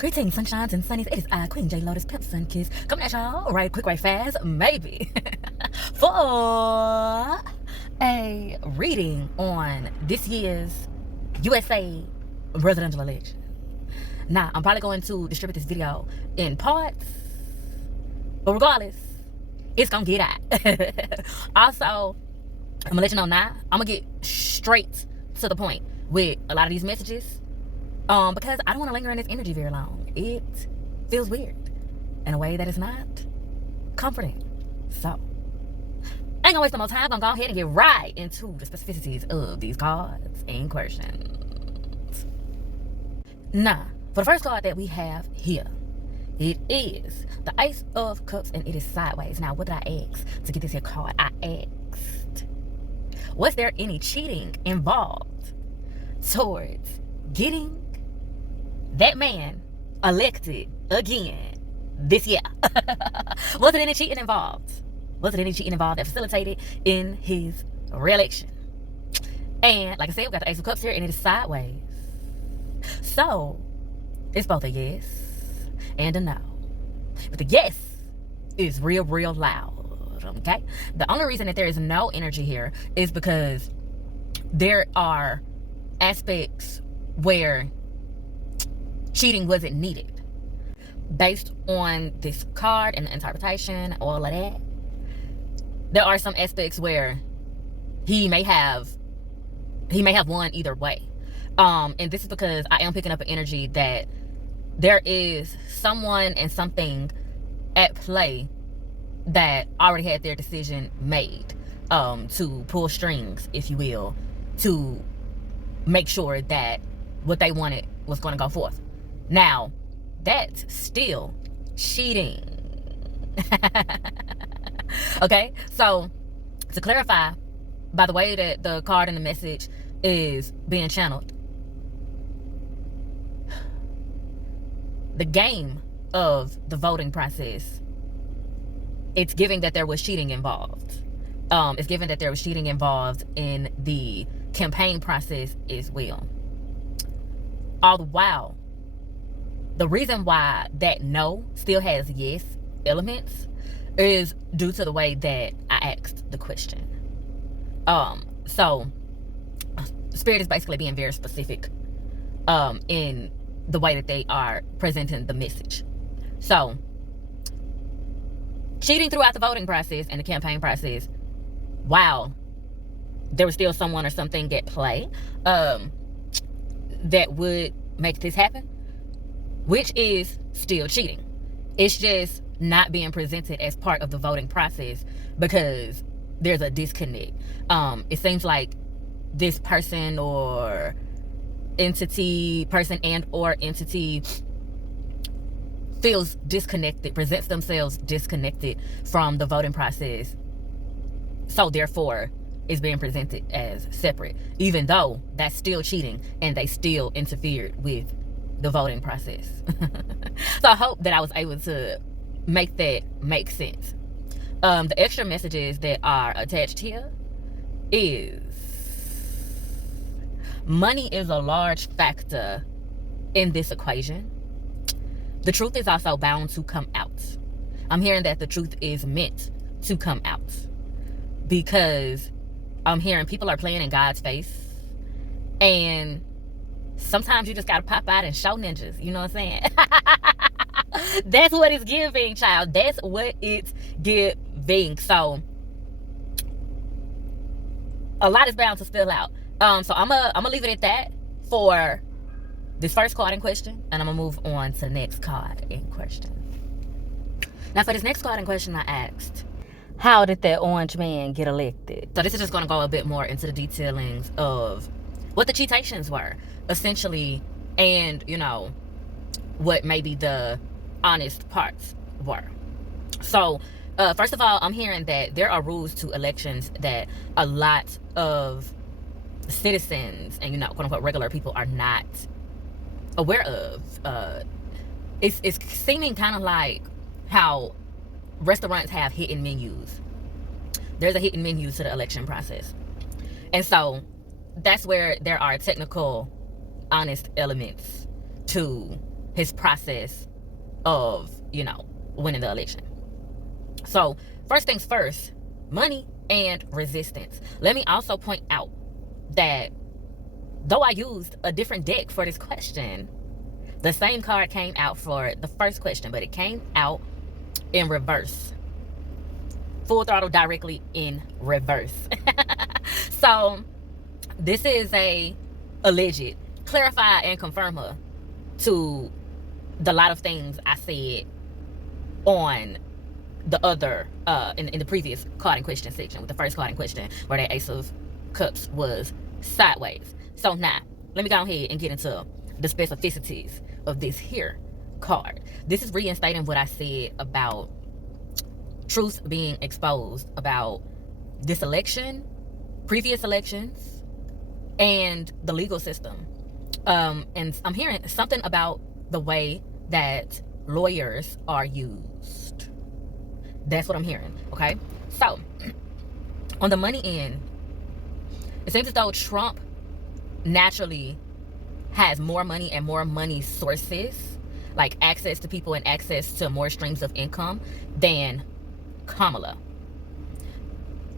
Greetings, sunshines and sunnies. It is I, Queen J Lotus Pimp Sun Kiss, coming at y'all right quick, right fast, maybe, for a reading on this year's USA presidential election. Now, I'm probably going to distribute this video in parts, but regardless, it's gonna get out. Also, I'm gonna let you know now, I'm gonna get straight to the point with a lot of these messages. Because I don't want to linger in this energy very long. It feels weird in a way that is not comforting. So, I ain't gonna waste no more time. I'm gonna go ahead and get right into the specificities of these cards and questions. Now, for the first card that we have here, it is the Ace of Cups and it is sideways. Now, what did I ask to get this here card? I asked, was there any cheating involved towards getting that man elected again this year? Was there any cheating involved? Was there any cheating involved that facilitated in his re-election? And like I said, we got the Ace of Cups here and it is sideways. So it's both a yes and a no. But the yes is real, real loud. Okay? The only reason that there is no energy here is because there are aspects where cheating wasn't needed. Based on this card and the interpretation, all of that, there are some aspects where he may have won either way. And this is because I am picking up an energy that there is someone and something at play that already had their decision made, to pull strings, if you will, to make sure that what they wanted was going to go forth. Now, that's still cheating. Okay, so to clarify, by the way that the card and the message is being channeled, the game of the voting process, it's giving that there was cheating involved. It's given that there was cheating involved in the campaign process as well. All the while, the reason why that no still has yes elements is due to the way that I asked the question. So Spirit is basically being very specific in the way that they are presenting the message. So cheating throughout the voting process and the campaign process, while there was still someone or something at play that would make this happen, which is still cheating. It's just not being presented as part of the voting process because there's a disconnect. It seems like this person or entity, feels disconnected, presents themselves disconnected from the voting process. So therefore, is being presented as separate, even though that's still cheating and they still interfered with the voting process. So I hope that I was able to make that make sense. The extra messages that are attached here is money is a large factor in this equation. The truth is also bound to come out. I'm hearing that the truth is meant to come out because I'm hearing people are playing in God's face, and sometimes you just gotta pop out and show ninjas. You know what I'm saying? That's what it's giving, child. That's what it's giving. So a lot is bound to spill out. So I'm gonna leave it at that for this first card in question, and I'm gonna move on to the next card in question. Now, for this next card in question, I asked, how did that orange man get elected? So this is just gonna go a bit more into the detailings of what the cheatations were, essentially, and, you know, what maybe the honest parts were. So, first of all, I'm hearing that there are rules to elections that a lot of citizens and, you know, quote unquote regular people are not aware of. It's seeming kind of like how restaurants have hidden menus. There's a hidden menu to the election process. And so that's where there are technical, honest elements to his process of, winning the election. So first things first, money and resistance. Let me also point out that though I used a different deck for this question, the same card came out for the first question, but it came out in reverse. Full throttle directly in reverse. So this is a alleged. Clarify and confirm her to the lot of things I said on the other in the previous card in question section, with the first card in question where that Ace of Cups was sideways. So now let me go ahead and get into the specificities of this here card. This is reinstating what I said about truth being exposed about this election, previous elections, and the legal system. And I'm hearing something about the way that lawyers are used. That's what I'm hearing. Okay, so on the money end, it seems as though Trump naturally has more money and more money sources, like access to people and access to more streams of income, than Kamala.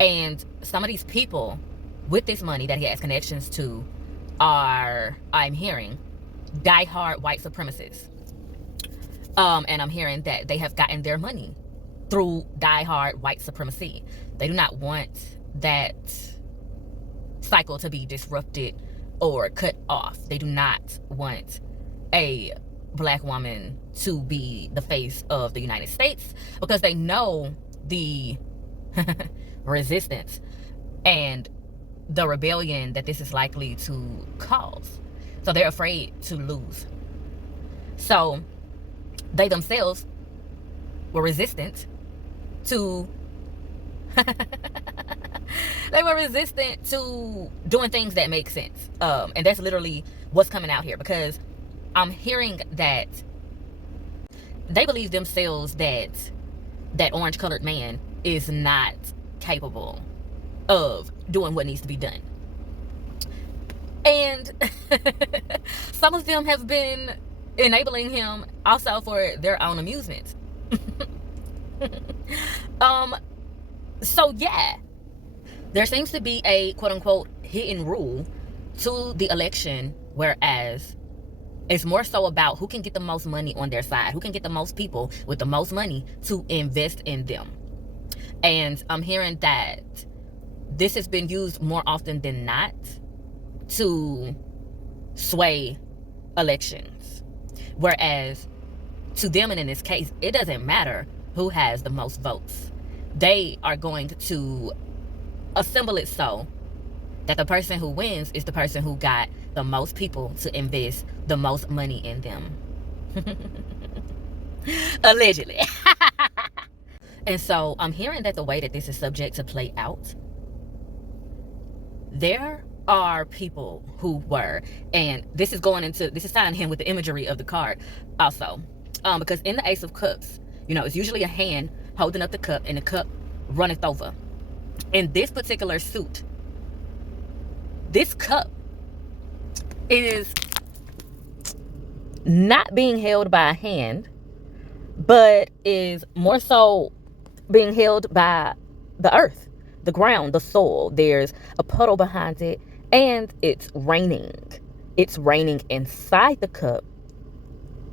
And some of these people with this money that he has connections to are, I'm hearing, diehard white supremacists. And I'm hearing that they have gotten their money through diehard white supremacy. They do not want that cycle to be disrupted or cut off. They do not want a black woman to be the face of the United States, because they know the resistance and the rebellion that this is likely to cause. So they're afraid to lose. So they themselves were resistant to they were resistant to doing things that make sense. And that's literally what's coming out here, because I'm hearing that they believe themselves that that orange colored man is not capable of doing what needs to be done. And some of them have been enabling him also for their own amusement. So yeah, there seems to be a quote unquote hidden rule to the election, whereas it's more so about who can get the most money on their side, who can get the most people with the most money to invest in them. And I'm hearing that this has been used more often than not to sway elections. Whereas to them, and in this case, it doesn't matter who has the most votes. They are going to assemble it so that the person who wins is the person who got the most people to invest the most money in them. Allegedly. And so I'm hearing that the way that this is subject to play out, there are people who were, and this is tying in with the imagery of the card also, because in the Ace of Cups, it's usually a hand holding up the cup and the cup runneth over. In this particular suit, this cup is not being held by a hand, but is more so being held by the earth, the ground, the soil. There's a puddle behind it, and it's raining. It's raining inside the cup,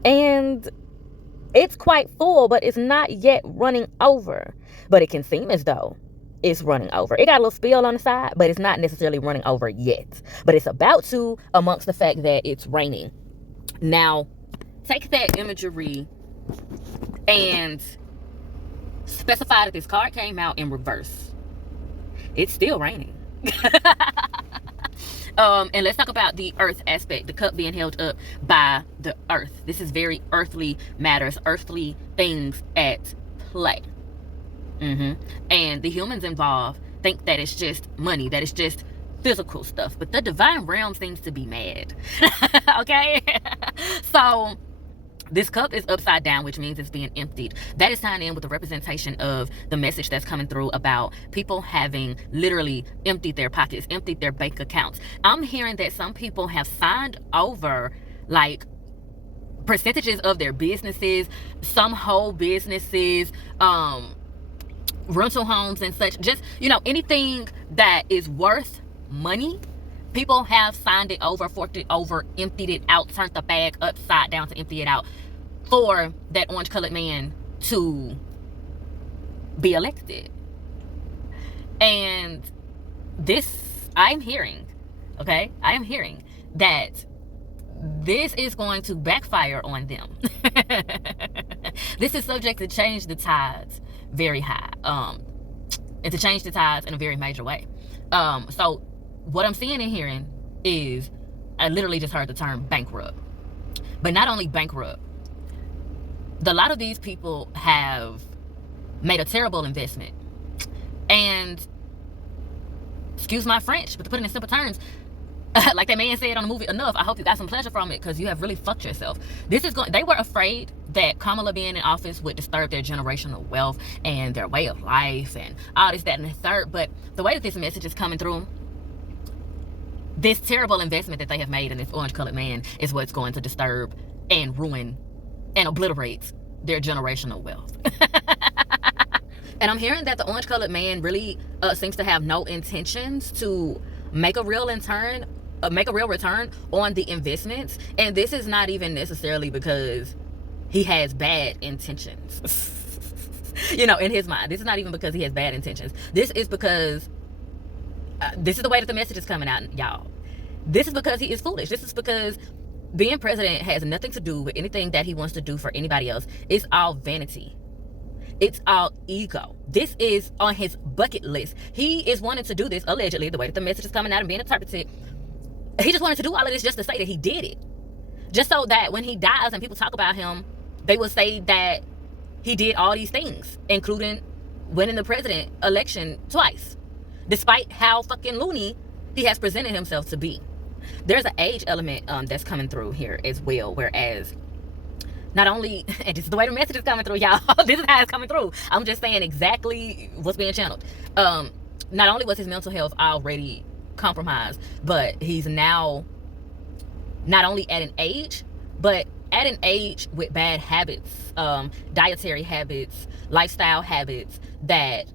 and it's quite full, but it's not yet running over. But it can seem as though it's running over. It got a little spill on the side, but it's not necessarily running over yet. But it's about to, amongst the fact that it's raining. Now, take that imagery and specify that this card came out in reverse. It's still raining. And let's talk about the earth aspect, the cup being held up by the earth. This is very earthly matters, earthly things at play. And the humans involved think that it's just money, that it's just physical stuff. But the divine realm seems to be mad. Okay? So this cup is upside down, which means it's being emptied. That is tying in with the representation of the message that's coming through about people having literally emptied their pockets, emptied their bank accounts. I'm hearing that some people have signed over like percentages of their businesses, some whole businesses, rental homes and such, just, anything that is worth money, people have signed it over, forked it over, emptied it out, turned the bag upside down to empty it out for that orange colored man to be elected. And I'm hearing that this is going to backfire on them. This is subject to change the tides very high, and to change the tides in a very major way. So what I'm seeing and hearing is, I literally just heard the term bankrupt. But not only bankrupt, a lot of these people have made a terrible investment. And, excuse my French, but to put it in simple terms, like that man said on the movie Enough, I hope you got some pleasure from it, because you have really fucked yourself. They were afraid that Kamala being in office would disturb their generational wealth and their way of life and all this, that, and the third. But the way that this message is coming through, this terrible investment that they have made in this orange colored man is what's going to disturb and ruin and obliterate their generational wealth. And I'm hearing that the orange colored man really seems to have no intentions to make a real return on the investments. And this is not even necessarily because he has bad intentions. In his mind, this is not even because he has bad intentions. This is because this is the way that the message is coming out, y'all. This is because he is foolish. This is because being president has nothing to do with anything that he wants to do for anybody else. It's all vanity. It's all ego. This is on his bucket list. He is wanting to do this, allegedly, the way that the message is coming out and being interpreted. He just wanted to do all of this just to say that he did it. Just so that when he dies and people talk about him, they will say that he did all these things, including winning the president election twice, despite how fucking loony he has presented himself to be. There's an age element that's coming through here as well, whereas not only, and this is the way the message is coming through, y'all. This is how it's coming through. I'm just saying exactly what's being channeled. Not only was his mental health already compromised, but he's now not only at an age, but at an age with bad habits, dietary habits, lifestyle habits that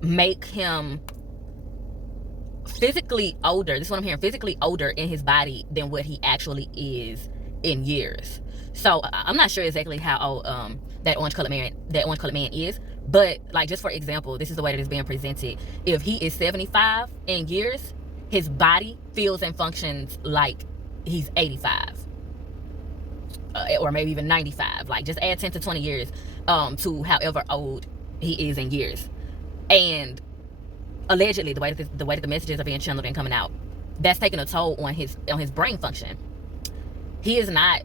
make him physically older. This is what I'm hearing, physically older in his body than what he actually is in years. So I'm not sure exactly how old that orange colored man is, but like, just for example, this is the way that it's being presented. If he is 75 in years, his body feels and functions like he's 85, or maybe even 95. Like, just add 10 to 20 years to however old he is in years. And allegedly, the way that the messages are being channeled and coming out, that's taking a toll on his brain function. He is not,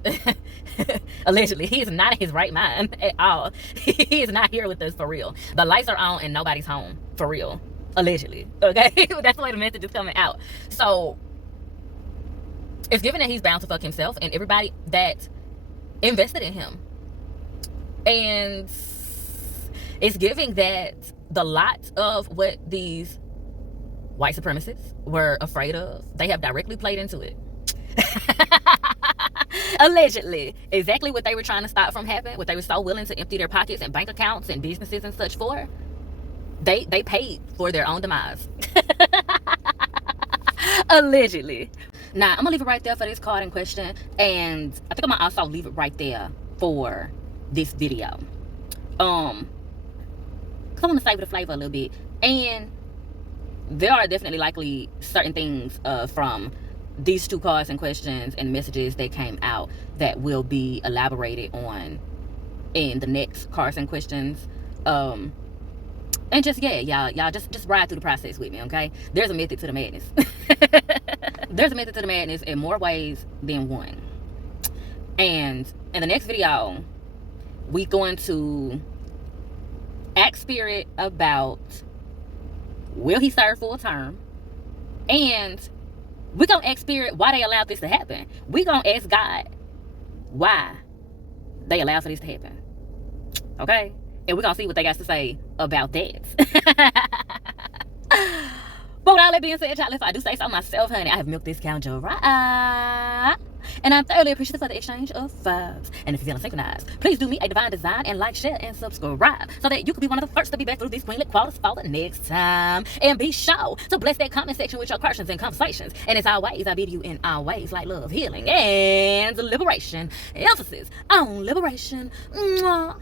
allegedly, he is not in his right mind at all. He is not here with us for real. The lights are on and nobody's home for real, allegedly. Okay, that's the way the message is coming out. So it's given that he's bound to fuck himself and everybody that invested in him, and it's giving that the lot of what these white supremacists were afraid of, they have directly played into it. Allegedly, exactly what they were trying to stop from happening, what they were so willing to empty their pockets and bank accounts and businesses and such for, they paid for their own demise. Allegedly. Now, I'm gonna leave it right there for this card in question, and I think I'm gonna also leave it right there for this video. Cause I want to savor the flavor a little bit, and there are definitely likely certain things from these two cards and questions and messages that came out that will be elaborated on in the next cards and questions. And just, yeah, y'all just ride through the process with me, okay? There's a method to the madness. There's a method to the madness in more ways than one. And in the next video, we're going to ask Spirit about, will he serve full term? And we're going to ask Spirit why they allowed this to happen. We're going to ask God why they allowed for this to happen. Okay? And we're going to see what they got to say about that. But with all that being said, y'all, if I do say so myself, honey, I have milked this cow right. And I'm thoroughly appreciative for the exchange of vibes. And if you're feeling synchronized, please do me a divine design and like, share, and subscribe so that you can be one of the first to be back through these queenly qualities for the next time. And be sure to bless that comment section with your questions and conversations. And as always, I bid you in all ways like love, healing, and liberation. Emphasis on liberation. Mwah.